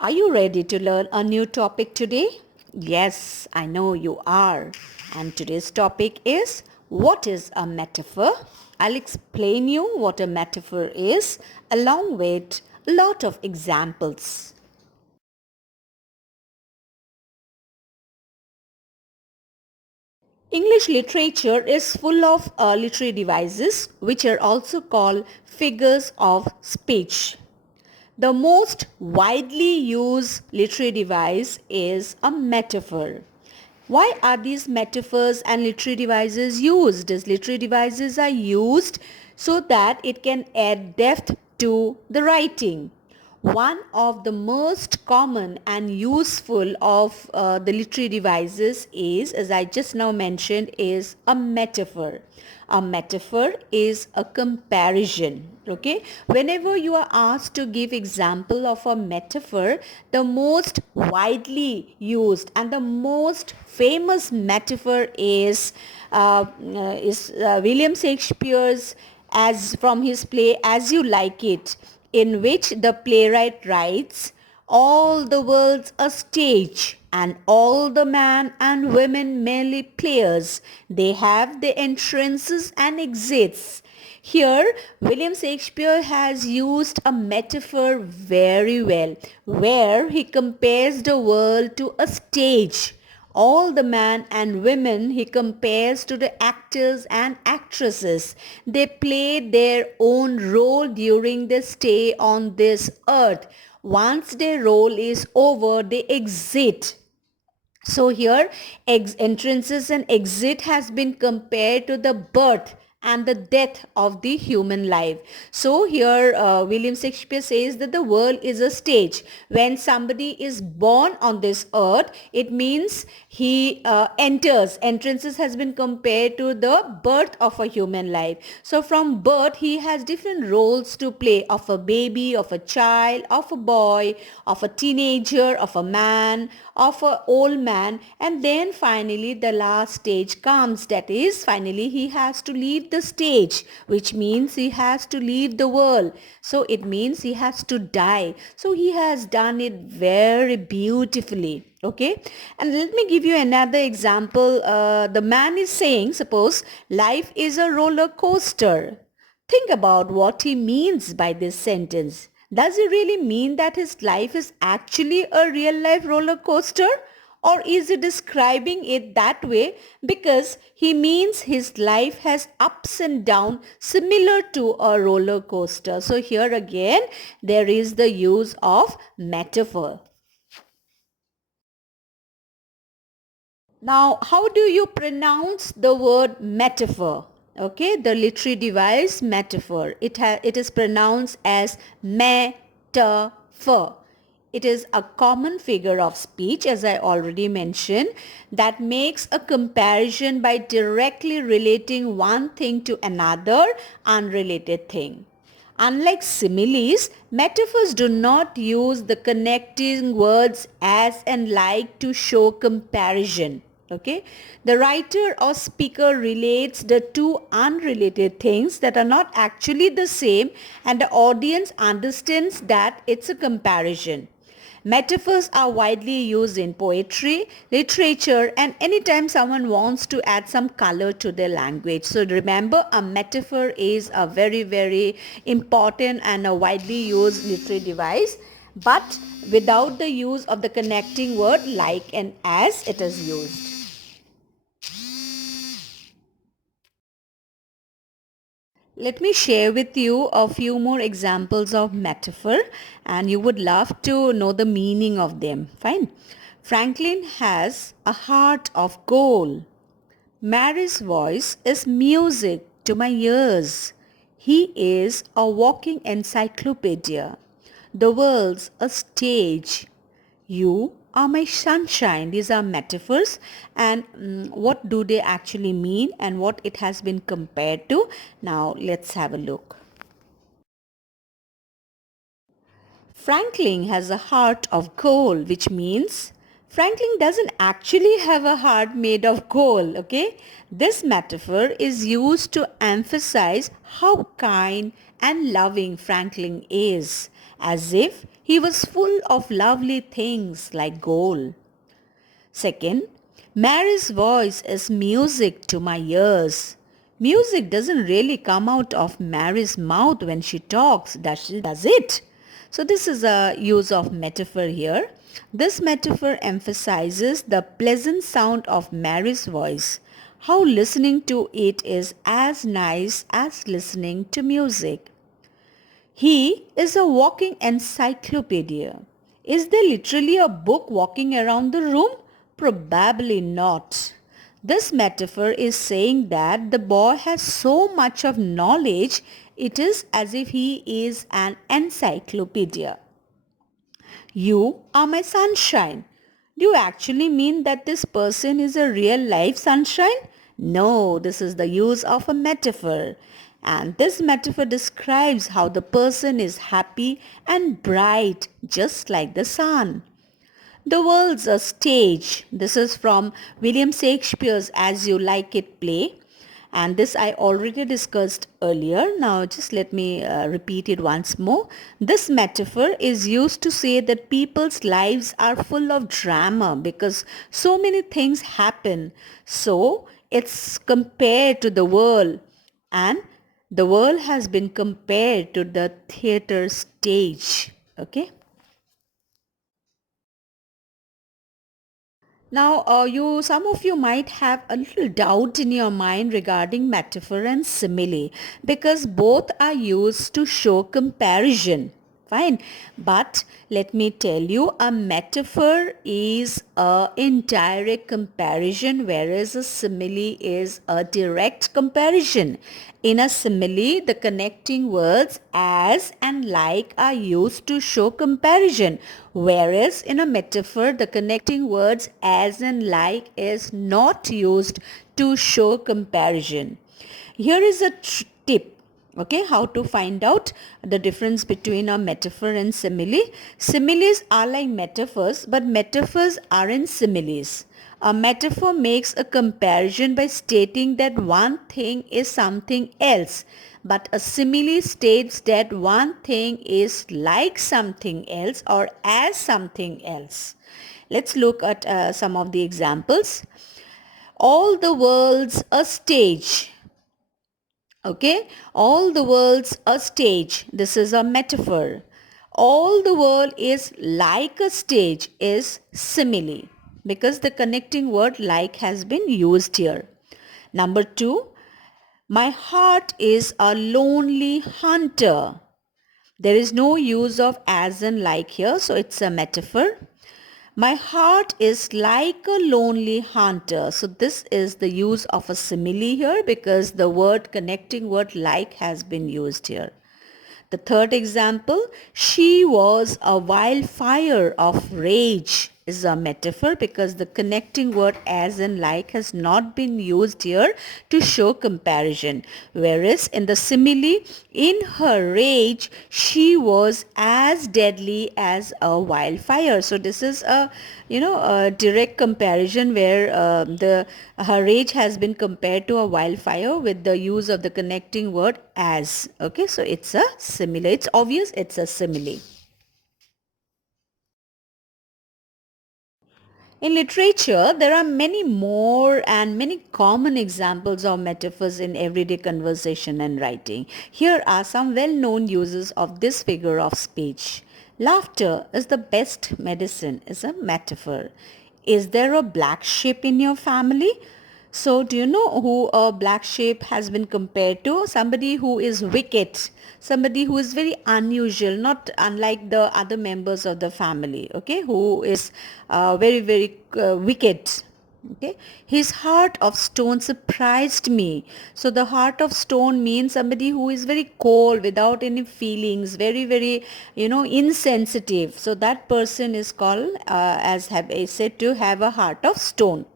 Are you ready to learn a new topic today? Yes, I know you are. And today's topic is what is a metaphor? I'll explain you what a metaphor is along with a lot of examples. English literature is full of literary devices which are also called figures of speech. The most widely used literary device is a metaphor. Why are these metaphors and literary devices used? These literary devices are used so that it can add depth to the writing. One of the most common and useful of the literary devices is, as I just now mentioned, is a metaphor. A metaphor is a comparison. Okay, whenever you are asked to give example of a metaphor, the most widely used and the most famous metaphor is William Shakespeare's, as from his play As You Like It, in which the playwright writes, all the world's a stage and all the men and women merely players. They have the entrances and exits. Here, William Shakespeare has used a metaphor very well, where he compares the world to a stage. All the men and women he compares to the actors and actresses. They play their own role during their stay on this earth. Once their role is over, they exit. So here entrances and exit has been compared to the birth and the death of the human life. So here William Shakespeare says that the world is a stage. When somebody is born on this earth, it means he enters. Entrances has been compared to the birth of a human life. So from birth he has different roles to play, of a baby, of a child, of a boy, of a teenager, of a man, of an old man, and then finally the last stage comes. That is, finally he has to leave the stage, which means he has to leave the world. So it means he has to die. So he has done it very beautifully. Okay, and let me give you another example. The man is saying, suppose life is a roller coaster. Think about what he means by this sentence. Does he really mean that his life is actually a real life roller coaster? Or is he describing it that way because he means his life has ups and downs similar to a roller coaster? So here again, there is the use of metaphor. Now, how do you pronounce the word metaphor? Okay, the literary device metaphor. It is pronounced as metaphor. It is a common figure of speech, as I already mentioned, that makes a comparison by directly relating one thing to another unrelated thing. Unlike similes, metaphors do not use the connecting words as and like to show comparison. Okay, the writer or speaker relates the two unrelated things that are not actually the same, and the audience understands that it's a comparison. Metaphors are widely used in poetry, literature, and anytime someone wants to add some color to their language. So remember, a metaphor is a very, very important and a widely used literary device, but without the use of the connecting word like and as it is used. Let me share with you a few more examples of metaphor, and you would love to know the meaning of them. Fine. Franklin has a heart of gold. Mary's voice is music to my ears. He is a walking encyclopedia. The world's a stage. You are my sunshine. These are metaphors, and what do they actually mean and what it has been compared to? Now let's have a look. Franklin has a heart of gold, which means Franklin doesn't actually have a heart made of gold, okay? This metaphor is used to emphasize how kind and loving Franklin is, as if he was full of lovely things like gold. Second, Mary's voice is music to my ears. Music doesn't really come out of Mary's mouth when she talks, does it? So this is a use of metaphor here. This metaphor emphasizes the pleasant sound of Mary's voice, how listening to it is as nice as listening to music. He is a walking encyclopedia. Is there literally a book walking around the room? Probably not. This metaphor is saying that the boy has so much of knowledge, it is as if he is an encyclopedia. You are my sunshine. Do you actually mean that this person is a real life sunshine? No, this is the use of a metaphor. And this metaphor describes how the person is happy and bright, just like the sun. The world's a stage. This is from William Shakespeare's As You Like It play. And this I already discussed earlier. Now just let me repeat it once more. This metaphor is used to say that people's lives are full of drama because so many things happen. So it's compared to the world, and the world has been compared to the theater stage. Okay. Now, some of you might have a little doubt in your mind regarding metaphor and simile because both are used to show comparison. Fine. But let me tell you, a metaphor is a indirect comparison, whereas a simile is a direct comparison. In a simile, the connecting words as and like are used to show comparison, whereas in a metaphor, the connecting words as and like is not used to show comparison. Here is a tip. Okay, how to find out the difference between a metaphor and simile. Similes are like metaphors, but metaphors aren't similes. A metaphor makes a comparison by stating that one thing is something else, but a simile states that one thing is like something else or as something else. Let's look at some of the examples. All the world's a stage. Okay, all the world's a stage. This is a metaphor. All the world is like a stage is simile because the connecting word like has been used here. Number two, my heart is a lonely hunter. There is no use of as and like here, so it's a metaphor. My heart is like a lonely hunter. So this is the use of a simile here because the word connecting word like has been used here. The third example, she was a wildfire of rage is a metaphor because the connecting word as and like has not been used here to show comparison. Whereas in the simile, in her rage, she was as deadly as a wildfire. So this is a direct comparison where the her rage has been compared to a wildfire with the use of the connecting word as. Okay, so it's a simile. It's obvious it's a simile. In literature, there are many more and many common examples of metaphors in everyday conversation and writing. Here are some well-known uses of this figure of speech. Laughter is the best medicine is a metaphor. Is there a black sheep in your family? So do you know who a black sheep has been compared to? Somebody who is wicked, somebody who is very unusual, not unlike the other members of the family, okay, who is very wicked. Okay, his heart of stone surprised me. So the heart of stone means somebody who is very cold, without any feelings, very insensitive. So that person is called, as have I said, to have a heart of stone.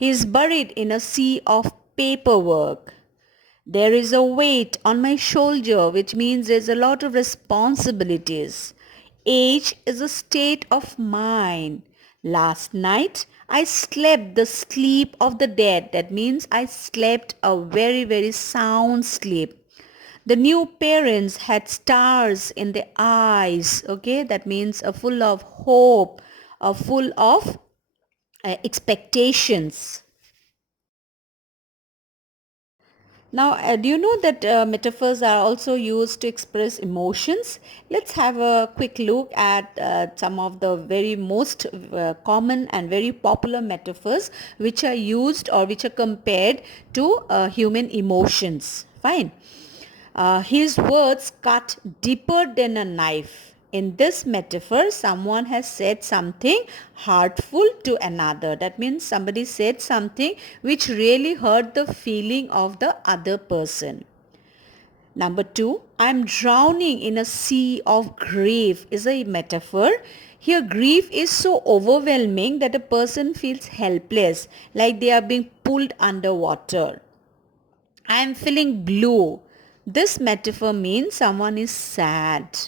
He is buried in a sea of paperwork. There is a weight on my shoulder, which means there's a lot of responsibilities. Age is a state of mind. Last night I slept the sleep of the dead. That means I slept a very, very sound sleep. The new parents had stars in their eyes. Okay, that means full of hope, full of expectations. Now, do you know that metaphors are also used to express emotions? Let's have a quick look at some of the very most common and very popular metaphors which are used or which are compared to human emotions. Fine. His words cut deeper than a knife. In this metaphor, someone has said something hurtful to another. That means somebody said something which really hurt the feeling of the other person. Number two, I'm drowning in a sea of grief is a metaphor. Here, grief is so overwhelming that a person feels helpless, like they are being pulled underwater. I am feeling blue. This metaphor means someone is sad.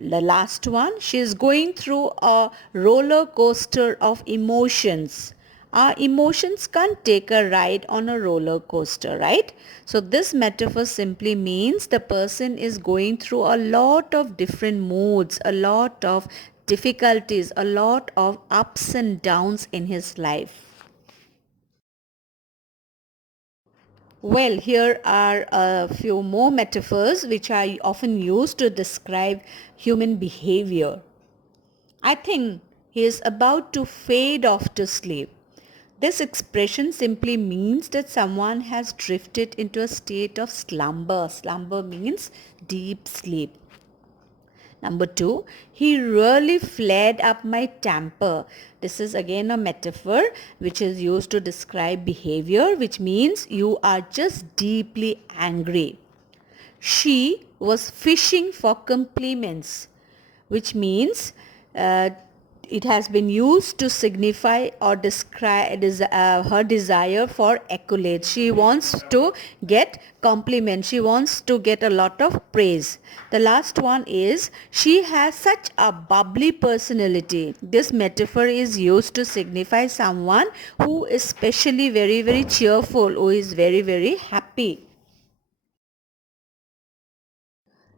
The last one, she is going through a roller coaster of emotions. Our emotions can't take a ride on a roller coaster, right? So this metaphor simply means the person is going through a lot of different moods, a lot of difficulties, a lot of ups and downs in his life. Well, here are a few more metaphors which are often used to describe human behavior. I think he is about to fade off to sleep. This expression simply means that someone has drifted into a state of slumber. Slumber means deep sleep. Number two, he really flared up my temper. This is again a metaphor which is used to describe behavior, which means you are just deeply angry. She was fishing for compliments, which means uh, it has been used to signify or describe her desire for accolades. She wants to get compliments. She wants to get a lot of praise. The last one is she has such a bubbly personality. This metaphor is used to signify someone who is especially very, very cheerful, who is very, very happy.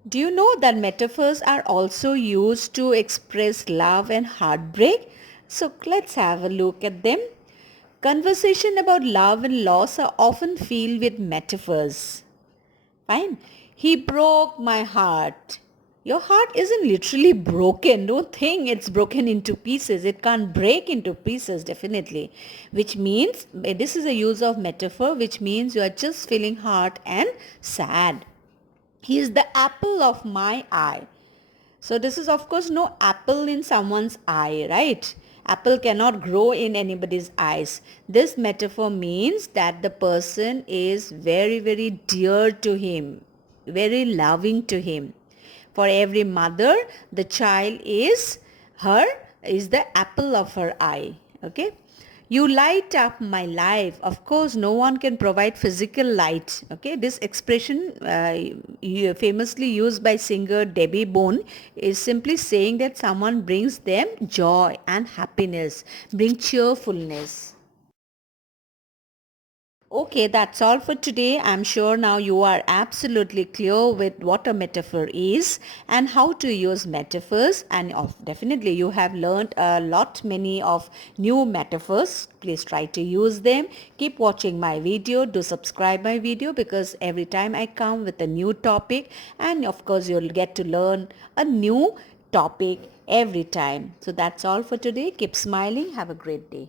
Do you know that metaphors are also used to express love and heartbreak? So let's have a look at them. Conversation about love and loss are often filled with metaphors. Fine. He broke my heart. Your heart isn't literally broken. Don't think it's broken into pieces. It can't break into pieces, definitely. Which means, this is a use of metaphor, which means you are just feeling hurt and sad. He is the apple of my eye. So this is of course no apple in someone's eye, right? Apple cannot grow in anybody's eyes. This metaphor means that the person is very, very dear to him, very loving to him. For every mother, the child is the apple of her eye. Okay. You light up my life. Of course, no one can provide physical light. Okay, this expression famously used by singer Debbie Bone is simply saying that someone brings them joy and happiness, bring cheerfulness. Okay, that's all for today. I'm sure now you are absolutely clear with what a metaphor is and how to use metaphors, and definitely you have learned a lot many of new metaphors. Please try to use them. Keep watching my video. Do subscribe my video because every time I come with a new topic, and of course you'll get to learn a new topic every time. So that's all for today. Keep smiling. Have a great day.